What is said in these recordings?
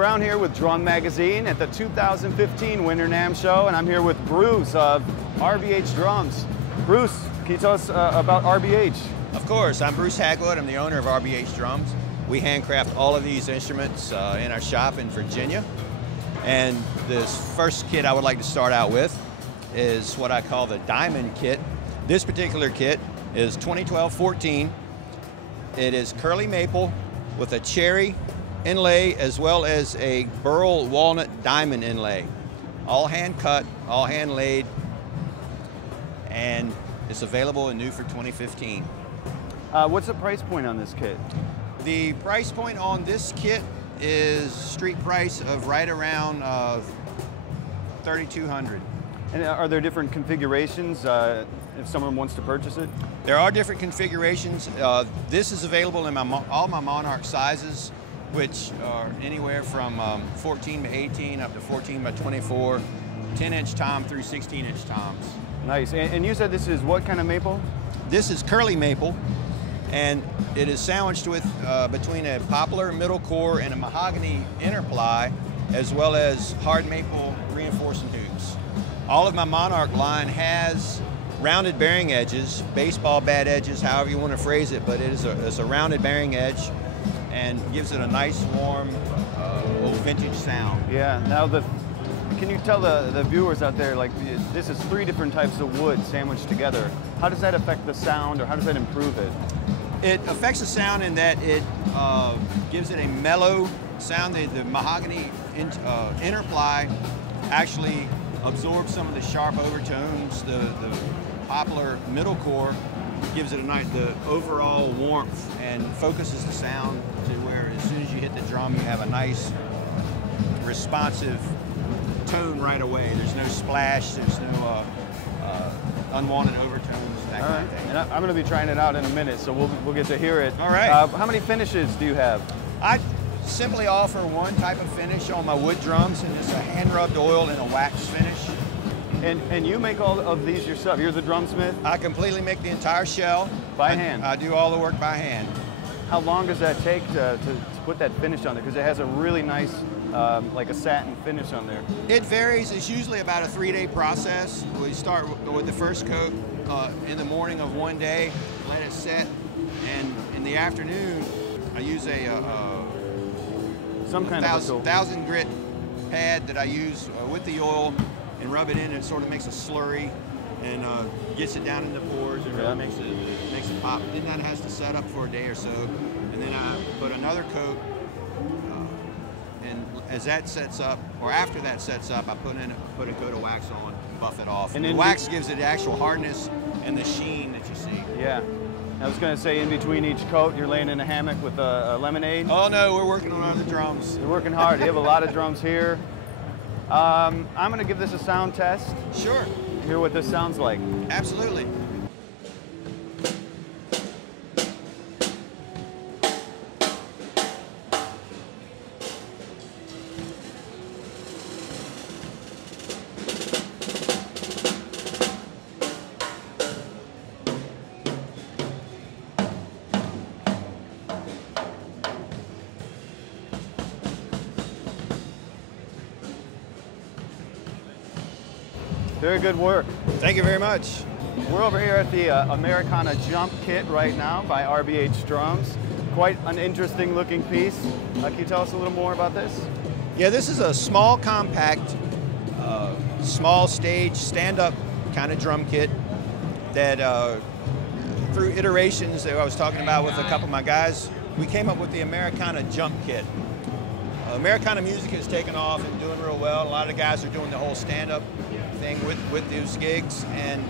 Brown here with Drum Magazine at the 2015 Winter NAMM show, and I'm here with Bruce of RBH Drums. Bruce, can you tell us about RBH? Of course, I'm Bruce Hagwood. I'm the owner of RBH Drums. We handcraft all of these instruments in our shop in Virginia. And this first kit I would like to start out with is what I call the Diamond Kit. This particular kit is 2012-14. It is curly maple with a cherry inlay as well as a burl walnut diamond inlay. All hand cut, all hand laid, and it's available and new for 2015. What's the price point on this kit? The price point on this kit is street price of right around $3,200. And are there different configurations if someone wants to purchase it? There are different configurations. This is available in all my Monarch sizes, which are anywhere from 14 to 18 up to 14 by 24, 10-inch tom through 16-inch toms. Nice. And you said this is what kind of maple? This is curly maple, and it is sandwiched with between a poplar middle core and a mahogany inner ply, as well as hard maple reinforcing hoops. All of my Monarch line has rounded bearing edges, baseball bat edges, however you want to phrase it, but it's a rounded bearing edge and gives it a nice, warm, old vintage sound. Yeah. Now, can you tell the viewers out there, like, this is 3 different types of wood sandwiched together. How does that affect the sound, or how does that improve it? It affects the sound in that it gives it a mellow sound. The mahogany inner ply actually absorbs some of the sharp overtones. The poplar middle core gives it the overall warmth and focuses the sound to where as soon as you hit the drum, you have a nice responsive tone right away. There's no splash, there's no unwanted overtones, that kind of thing. And I'm going to be trying it out in a minute, so we'll get to hear it. All right. How many finishes do you have? I simply offer one type of finish on my wood drums, and it's a hand-rubbed oil and a wax finish. And you make all of these yourself? You're the drumsmith? I completely make the entire shell. By hand? I do all the work by hand. How long does that take to put that finish on there? Because it has a really nice, like a satin finish on there. It varies. It's usually about a 3-day process. We start with the first coat in the morning of one day, let it set, and in the afternoon, I use some kind of a tool. 1,000 grit pad that I use with the oil and rub it in, and it sort of makes a slurry and gets it down in the pores and really makes it pop. Then that has to set up for a day or so, and then I put another coat, and as that sets up, or after that sets up, I put a coat of wax on and buff it off. And the wax gives it the actual hardness and the sheen that you see. Yeah. I was going to say, in between each coat, you're laying in a hammock with a lemonade. Oh no, we're working on other drums. You're working hard. You have a lot of drums here. I'm going to give this a sound test. Sure. Hear what this sounds like. Absolutely. Very good work. Thank you very much. We're over here at the Americana Jump Kit right now by RBH Drums. Quite an interesting looking piece. Can you tell us a little more about this? Yeah, this is a small, compact, small stage, stand-up kind of drum kit that through iterations that I was talking about with a couple of my guys, we came up with the Americana Jump Kit. Americana music has taken off and doing real well. A lot of the guys are doing the whole stand-up thing with those gigs, and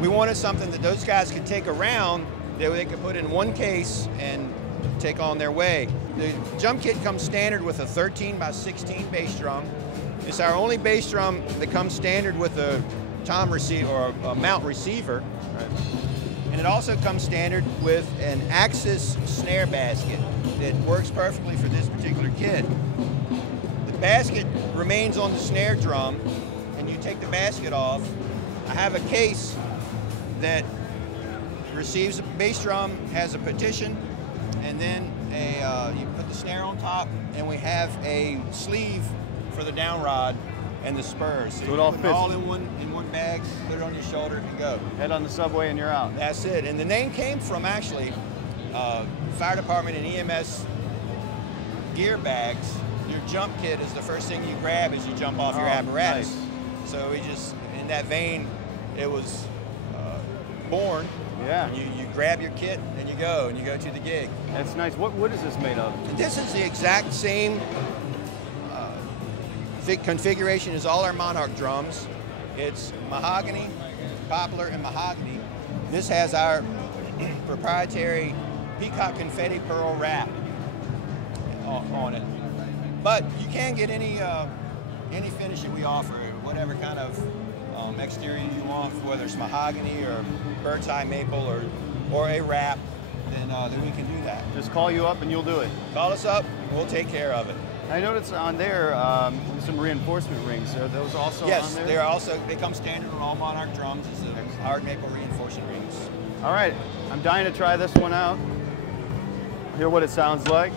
we wanted something that those guys could take around that they could put in one case and take on their way. The Jump Kit comes standard with a 13 by 16 bass drum. It's our only bass drum that comes standard with a tom receiver or a mount receiver. Right? And it also comes standard with an Axis snare basket that works perfectly for this particular kit. The basket remains on the snare drum, and you take the basket off. I have a case that receives a bass drum, has a petition, and then you put the snare on top, and we have a sleeve for the down rod and the spurs. So it all put fits it all in one bag, put it on your shoulder, and go. Head on the subway and you're out. That's it. And the name came from actually fire department and EMS gear bags. Your jump kit is the first thing you grab as you jump off your apparatus. Nice. So we just, in that vein, it was born. Yeah. You grab your kit and you go to the gig. That's nice. What is this made of? This is the exact same configuration as all our Monarch drums. It's mahogany, poplar, and mahogany. This has our proprietary peacock confetti pearl wrap on it. But you can get any finish that we offer, whatever kind of exterior you want, whether it's mahogany or bird's eye maple or a wrap, then we can do that. Just call you up and you'll do it. Call us up, we'll take care of it. I noticed on there some reinforcement rings. Are those also on there? Yes, they come standard on all Monarch drums. It's the hard maple reinforcement rings. All right, I'm dying to try this one out. Hear what it sounds like.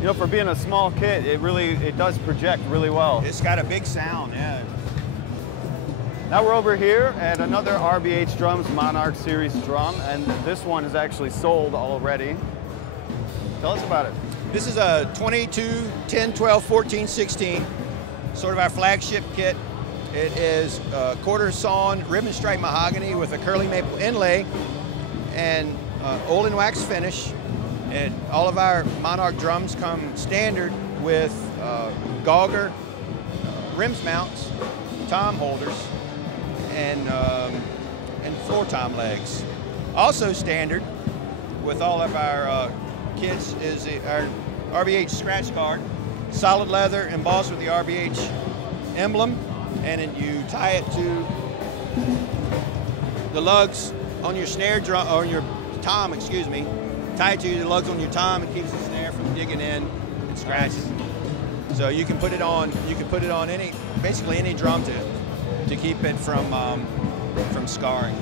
You know, for being a small kit, it does project really well. It's got a big sound, yeah. Now we're over here at another RBH Drums Monarch Series drum, and this one is actually sold already. Tell us about it. This is a 22, 10, 12, 14, 16, sort of our flagship kit. It is quarter sawn ribbon stripe mahogany with a curly maple inlay and old and wax finish. And all of our Monarch drums come standard with Gauger rims mounts, tom holders, and floor tom legs. Also standard with all of our kits is our RBH scratch guard, solid leather embossed with the RBH emblem, and then you tie it to the lugs on your snare drum, or your tom, excuse me. Tie it to the lugs on your tom. It keeps the snare from digging in and scratches. So you can put it on. You can put it on basically any drum to keep it from scarring.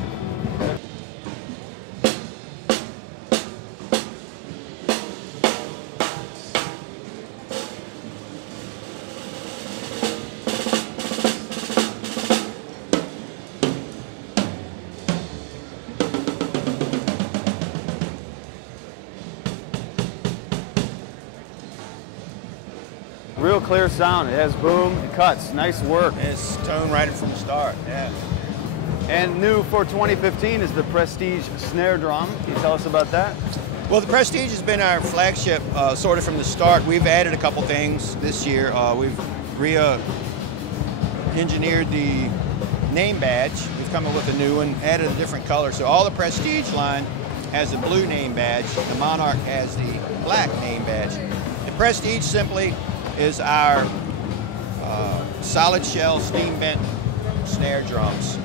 Real clear sound. It has boom, it cuts. Nice work. It's tone right from the start, yeah. And new for 2015 is the Prestige snare drum. Can you tell us about that? Well, the Prestige has been our flagship sort of from the start. We've added a couple things this year. We've re-engineered the name badge. We've come up with a new one, added a different color. So all the Prestige line has a blue name badge. The Monarch has the black name badge. The Prestige simply is our solid shell steam bent snare drums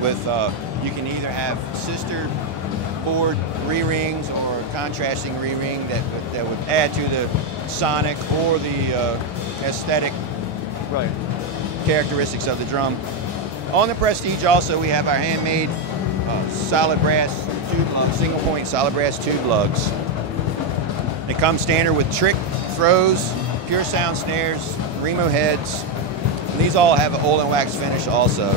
with you can either have sister board re-rings or contrasting re-ring that would add to the sonic or the aesthetic characteristics of the drum. On the Prestige also we have our handmade solid brass tube lugs, single point solid brass tube lugs. They come standard with trick throws, pure sound snares, Remo heads, and these all have an old and wax finish also.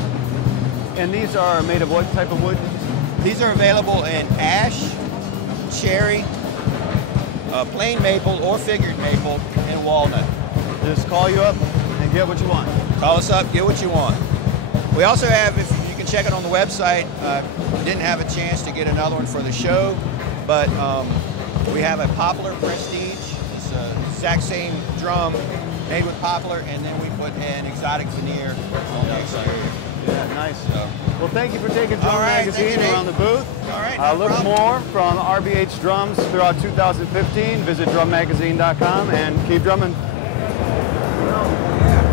And these are made of what type of wood? These are available in ash, cherry, plain maple or figured maple, and walnut. Just call you up and get what you want. Call us up, get what you want. We also have, if you can check it on the website, we didn't have a chance to get another one for the show, but we have a poplar Prestige. It's the exact same drum made with poplar, and then we put an exotic veneer on the exterior. Yeah, nice. Well, thank you for taking Drum Magazine around the booth. All right, look more from RBH Drums throughout 2015. Visit drummagazine.com and keep drumming. Yeah.